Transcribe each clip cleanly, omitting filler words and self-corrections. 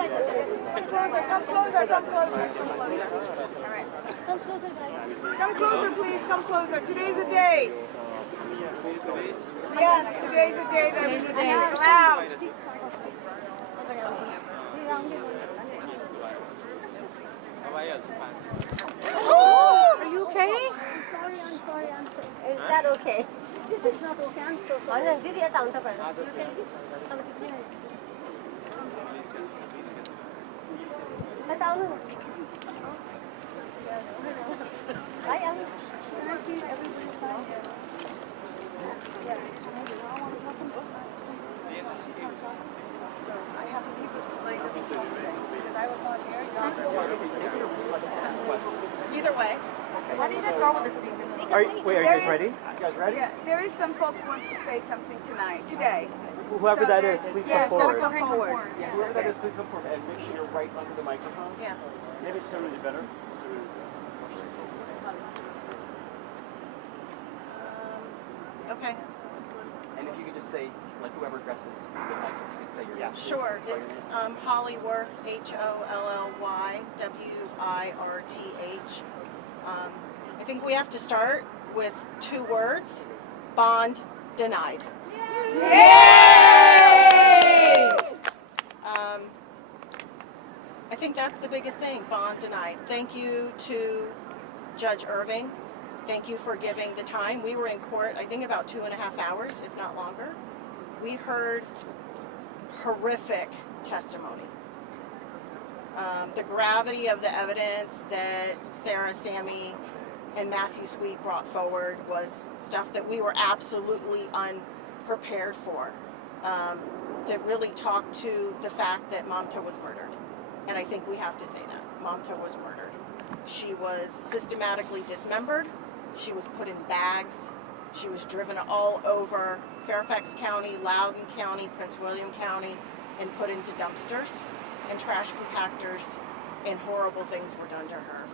Come closer, come closer. All right. Come closer, please, come closer. Today's the day. Yes, today's the day that we stay loud. Are you okay? I'm sorry. Is that okay? This is not okay. I'm so sorry. Didi, you can बताओ ना. Can I see everybody sign here? Yeah. So I have to keep it my little talk today because I was on air. Either way. Why don't you just start with the speaker? Are you guys ready? You guys ready? Yeah, there is some folks wants to say something today. Whoever that is, please come forward. Come forward. Whoever that is, please come forward. And make sure you're right under the microphone. Yeah. Maybe it's really better. Okay. And if you could just say, like, whoever addresses the mic, if you could say your name. Sure. It's Hollyworth, HOLLYWIRTH. I think we have to start with 2 words. Bond denied. Yay! I think that's the biggest thing, bond denied. Thank you to Judge Irving. Thank you for giving the time. We were in court, I think, about 2.5 hours, if not longer. We heard horrific testimony. The gravity of the evidence that Sarah, Sammy, and Matthew Sweet brought forward was stuff that we were absolutely unprepared for. That really talked to the fact that Mamta was murdered. And I think we have to say that. Mamta was murdered. She was systematically dismembered. She was put in bags. She was driven all over Fairfax County, Loudoun County, Prince William County, and put into dumpsters and trash compactors, and horrible things were done to her.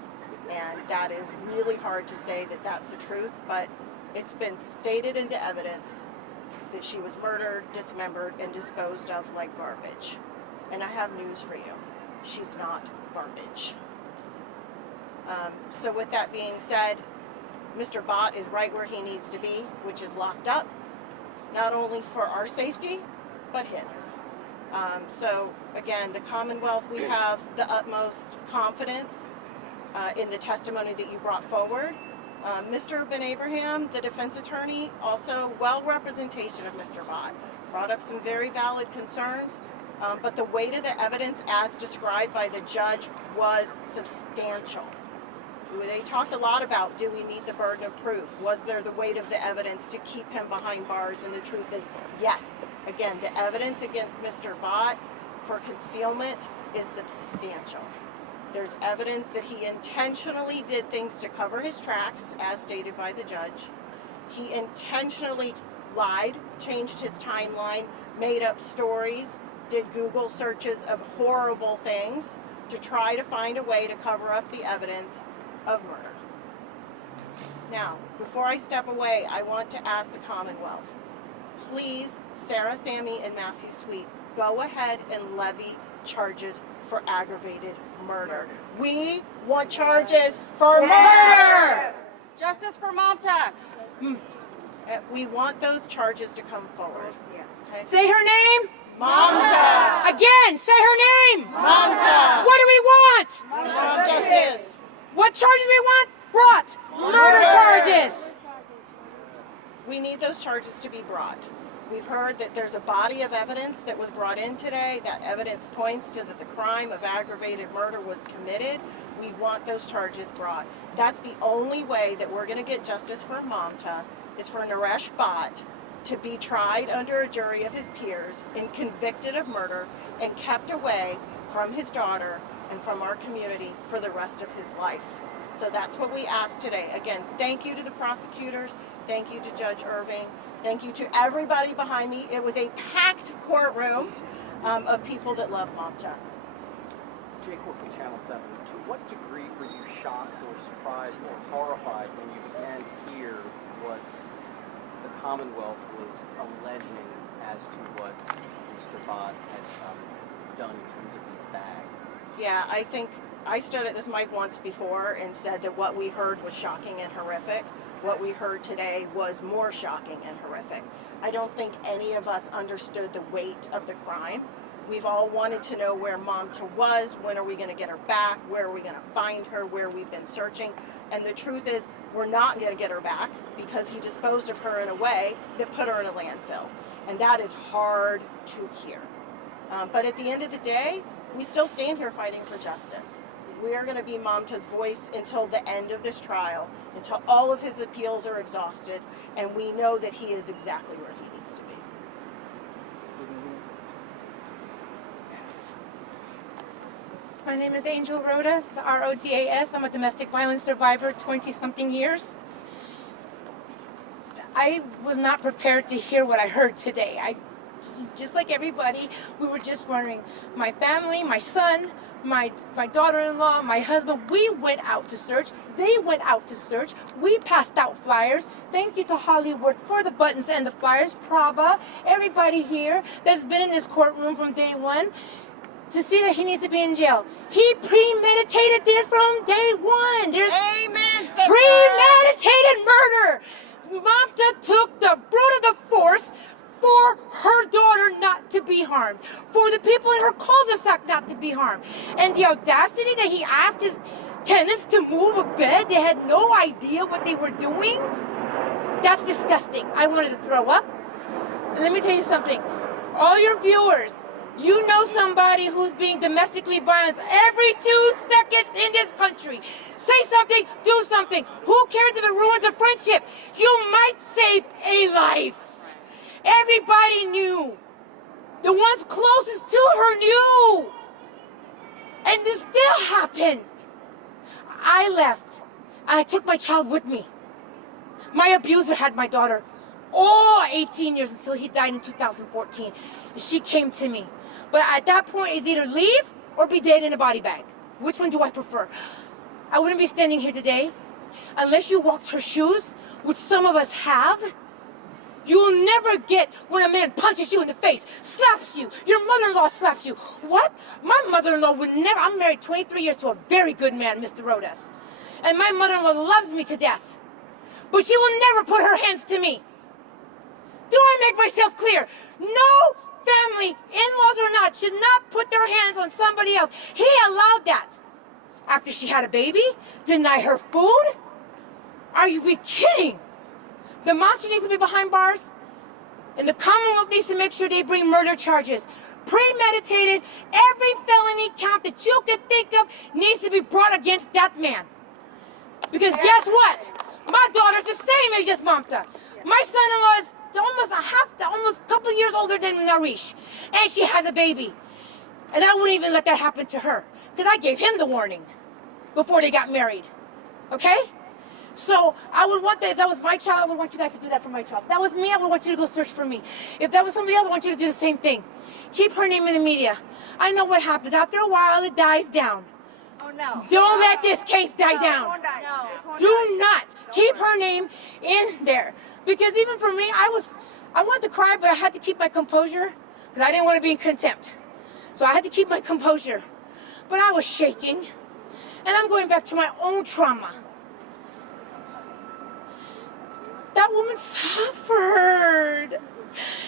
And that is really hard to say that that's the truth, but it's been stated into evidence that she was murdered, dismembered, and disposed of like garbage. And I have news for you. She's not garbage. So with that being said, Mr. Bhatt is right where he needs to be, which is locked up, not only for our safety, but his. So again, the Commonwealth, we have the utmost confidence in the testimony that you brought forward. Mr. Ben Abraham, the defense attorney, also well representation of Mr. Bhatt, brought up some very valid concerns, but the weight of the evidence as described by the judge was substantial. They talked a lot about, do we meet the burden of proof? Was there the weight of the evidence to keep him behind bars? And the truth is, yes. Again, the evidence against Mr. Bhatt for concealment is substantial. There's evidence that he intentionally did things to cover his tracks, as stated by the judge. He intentionally lied, changed his timeline, made up stories, did Google searches of horrible things to try to find a way to cover up the evidence of murder. Now, before I step away, I want to ask the Commonwealth, please, Sarah, Sammy, and Matthew Sweet, go ahead and levy charges for aggravated murder. We want charges for murder! Justice for Mamta. We want those charges to come forward. Okay? Say her name. Mamta! Again, say her name. Mamta! What do we want? Justice! What charges we want? Brought. Murder charges. We need those charges to be brought. We've heard that there's a body of evidence that was brought in today. That evidence points to that the crime of aggravated murder was committed. We want those charges brought. That's the only way that we're going to get justice for Mamta, is for Naresh Bhatt to be tried under a jury of his peers and convicted of murder and kept away from his daughter and from our community for the rest of his life. So that's what we ask today. Again, thank you to the prosecutors. Thank you to Judge Irving. Thank you to everybody behind me. It was a packed courtroom of people that love Mamta. Jake Wilkie, Channel 7. To what degree were you shocked or surprised or horrified when you began to hear what the Commonwealth was alleging as to what Mr. Bhatt had done in terms of these bags? Yeah, I think I stood at this mic once before and said that what we heard was shocking and horrific. What we heard today was more shocking and horrific. I don't think any of us understood the weight of the crime. We've all wanted to know where Mamta was, when are we going to get her back, where are we going to find her, where we've been searching. And the truth is, we're not going to get her back because he disposed of her in a way that put her in a landfill. And that is hard to hear. But at the end of the day, we still stand here fighting for justice. We are going to be Mamta's voice until the end of this trial, until all of his appeals are exhausted, and we know that he is exactly where he needs to be. My name is Angel Rodas, R-O-D-A-S. I'm a domestic violence survivor, 20-something years. I was not prepared to hear what I heard today. Just like everybody, we were just wondering. My family, my son, my daughter-in-law, my husband, we went out to search. They went out to search. We passed out flyers. Thank you to Hollywood for the buttons and the flyers. Prava, everybody here that's been in this courtroom from day one to see that he needs to be in jail. He premeditated this from day one. There's Amen, sister. premeditated murder. Mamta took the brunt of the force for her daughter not to be harmed, for the people in her cul-de-sac not to be harmed. And the audacity that he asked his tenants to move a bed, they had no idea what they were doing. That's disgusting. I wanted to throw up. And let me tell you something. All your viewers, you know somebody who's being domestically violent every 2 seconds in this country. Say something, do something. Who cares if it ruins a friendship? You might save a life. Everybody knew. The ones closest to her knew. And this still happened. I left. I took my child with me. My abuser had my daughter all 18 years until he died in 2014. She came to me. But at that point, it's either leave or be dead in a body bag. Which one do I prefer? I wouldn't be standing here today unless you walked her shoes, which some of us have. You'll never get when a man punches you in the face, slaps you, your mother-in-law slaps you. What? My mother-in-law would never. I'm married 23 years to a very good man, Mr. Rodas. And my mother-in-law loves me to death. But she will never put her hands to me. Do I make myself clear? No family, in-laws or not, should not put their hands on somebody else. He allowed that. After she had a baby, deny her food? Are you be kidding? The monster needs to be behind bars, and the Commonwealth needs to make sure they bring murder charges. Premeditated, every felony count that you could think of needs to be brought against that man. Because guess what? My daughter's the same age as Mamta. My son-in-law is almost a couple years older than Naresh, and she has a baby. And I wouldn't even let that happen to her, because I gave him the warning before they got married. Okay? So I would want that, if that was my child, I would want you guys to do that for my child. If that was me, I would want you to go search for me. If that was somebody else, I want you to do the same thing. Keep her name in the media. I know what happens. After a while, it dies down. Oh, no. Don't let this case die down. Won't die. No. This won't Do die. not keep her name in there. Because even for me, I wanted to cry, but I had to keep my composure because I didn't want to be in contempt. So I had to keep my composure. But I was shaking, and I'm going back to my own trauma. That woman suffered.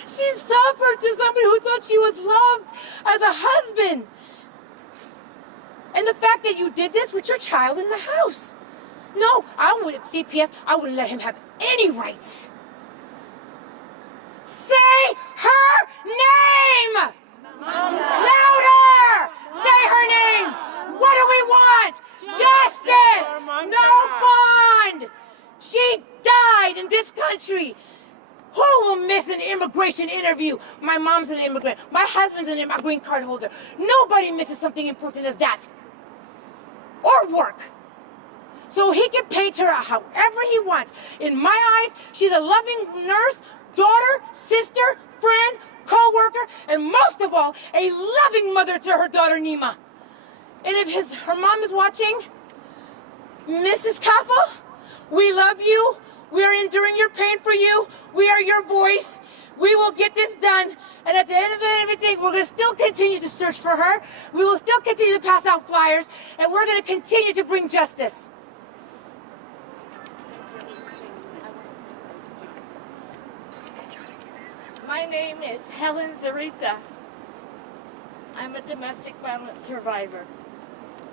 She suffered to somebody who thought she was loved as a husband. And the fact that you did this with your child in the house. No, I would, CPS, I wouldn't let him have any rights. Say her name! Louder! Say her name! What do we want? Justice! No bond! She died in this country. Who will miss an immigration interview? My mom's an immigrant. My husband's a green card holder. Nobody misses something important as that. Or work. So he can paint her however he wants. In my eyes, she's a loving nurse, daughter, sister, friend, co-worker, and most of all, a loving mother to her daughter, Nima. And if her mom is watching, Mrs. Kafle, we love you. We are enduring your pain for you. We are your voice. We will get this done, and at the end of everything, we're going to still continue to search for her. We will still continue to pass out flyers, and we're going to continue to bring justice. My name is Helen Zarita. I'm a domestic violence survivor.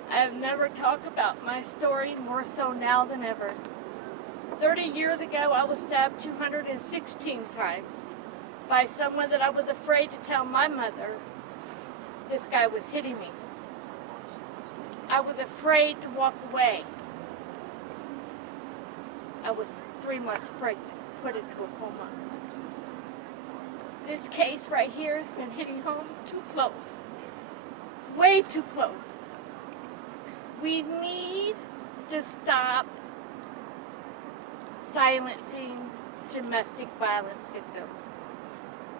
I have never talked about my story more so now than ever. 30 years ago, I was stabbed 216 times by someone that I was afraid to tell my mother this guy was hitting me. I was afraid to walk away. I was 3 months pregnant, put into a coma. This case right here has been hitting home too close. Way too close. We need to stop silencing domestic violence victims.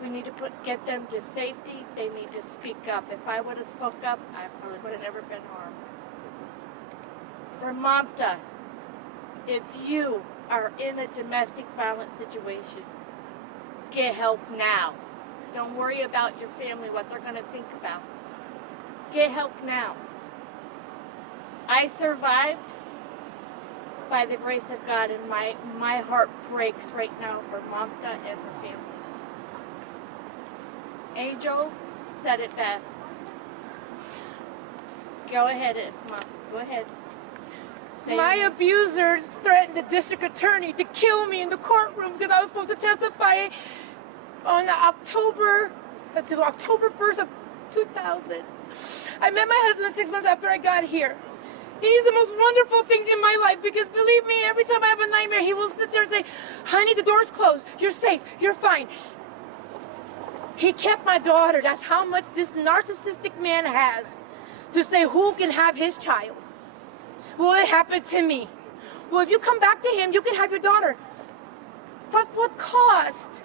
We need to get them to safety. They need to speak up. If I would have spoke up, I probably would have never been harmed. For Mamta, if you are in a domestic violence situation, get help now. Don't worry about your family, what they're going to think about. Get help now. I survived by the grace of God, and my heart breaks right now for Mamta and her family. Angel said it best. Go ahead, Mom. Go ahead. My abuser threatened the district attorney to kill me in the courtroom because I was supposed to testify on October 1st of 2000. I met my husband 6 months after I got here. He's the most wonderful thing in my life because believe me, every time I have a nightmare, he will sit there and say, honey, the door's closed. You're safe. You're fine. He kept my daughter. That's how much this narcissistic man has to say who can have his child. Well, it happened to me. Well, if you come back to him, you can have your daughter. But what cost?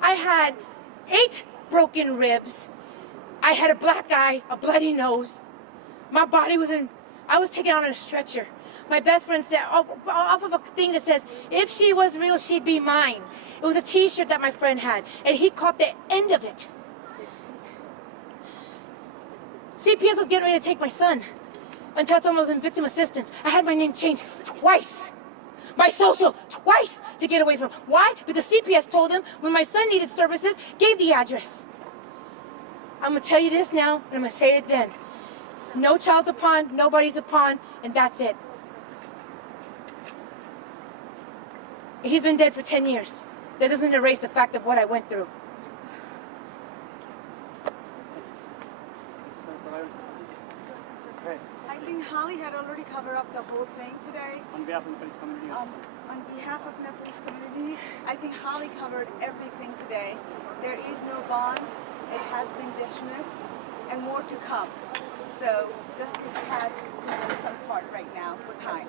I had 8 broken ribs. I had a black eye, a bloody nose. My body was I was taken out on a stretcher. My best friend said, off of a thing that says, if she was real, she'd be mine. It was a t-shirt that my friend had, and he caught the end of it. CPS was getting ready to take my son until I told him I was in victim assistance. I had my name changed twice. My social twice to get away from him. Why? Because CPS told him when my son needed services, gave the address. I'm going to tell you this now, and I'm going to say it then. No child's a pawn, nobody's a pawn, and that's it. He's been dead for 10 years. That doesn't erase the fact of what I went through. I think Holly had already covered up the whole thing today. On behalf of the police community. On behalf of the police community, I think Holly covered everything today. There is no bond. It has been dismissed, and more to come. So justice has some part right now for time.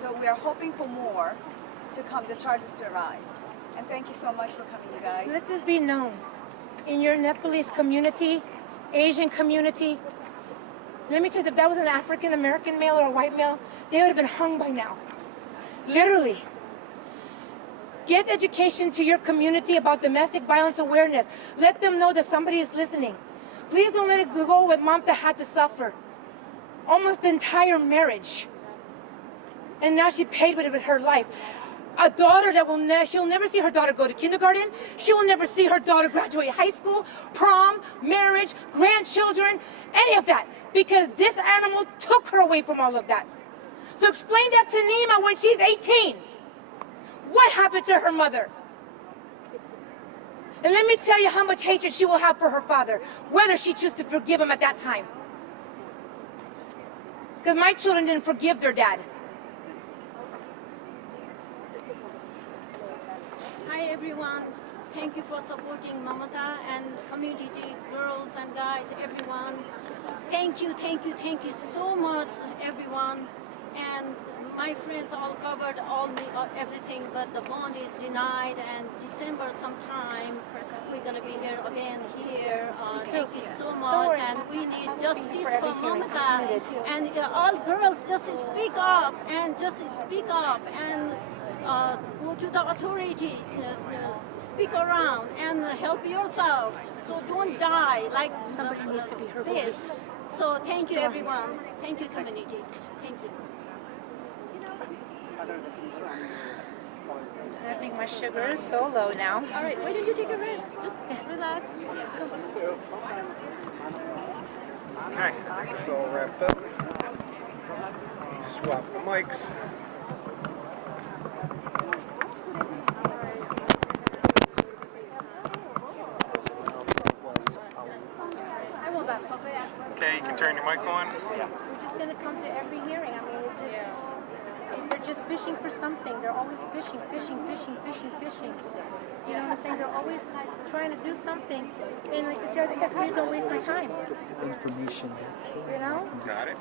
So we are hoping for more to come, the charges to arrive. And thank you so much for coming, you guys. Let this be known. In your Nepalese community, Asian community, let me tell you, if that was an African American male or a white male, they would have been hung by now. Literally. Get education to your community about domestic violence awareness. Let them know that somebody is listening. Please don't let it go what Mamta had to suffer. Almost the entire marriage. And now she paid with it with her life. A daughter that she'll never see her daughter go to kindergarten. She will never see her daughter graduate high school, prom, marriage, grandchildren, any of that. Because this animal took her away from all of that. So explain that to Nima when she's 18. What happened to her mother? And let me tell you how much hatred she will have for her father, whether she chooses to forgive him at that time. Because my children didn't forgive their dad. Hi everyone. Thank you for supporting Mamta and community, girls and guys, everyone. Thank you so much, everyone. And my friends all covered everything, but the bond is denied. And December sometime we're gonna be here again here. Thank you so much, and we need justice for Mamta and all girls. Just speak up and go to the authority, speak around and help yourself. So don't die like Somebody needs to be her this. So thank you everyone. Thank you community. Thank you. I think my sugar is so low now. All right, why don't you take a rest? Just relax. Okay, it's all wrapped up. Swap the mics. Okay, you can turn your mic on. We're just going to come to every hearing. I mean, it's just, they're just fishing for something. They're always fishing. You know what I'm saying? They're always trying to do something. And like the judge said, please don't waste my time. Information that came. You know? Got it.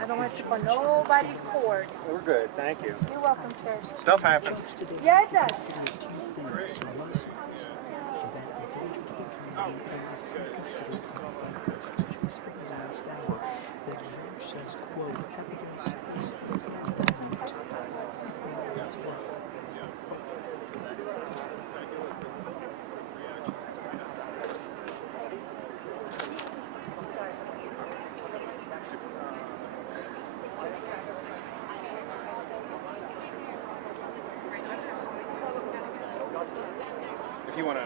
I don't want to trip on nobody's cord. We're good, thank you. You're welcome, sir. Stuff happens. Yeah, it does. Two things. One is that endangered community and is considered risk. Last hour, the judge says, quote, evidence is overwhelming as well. If you want to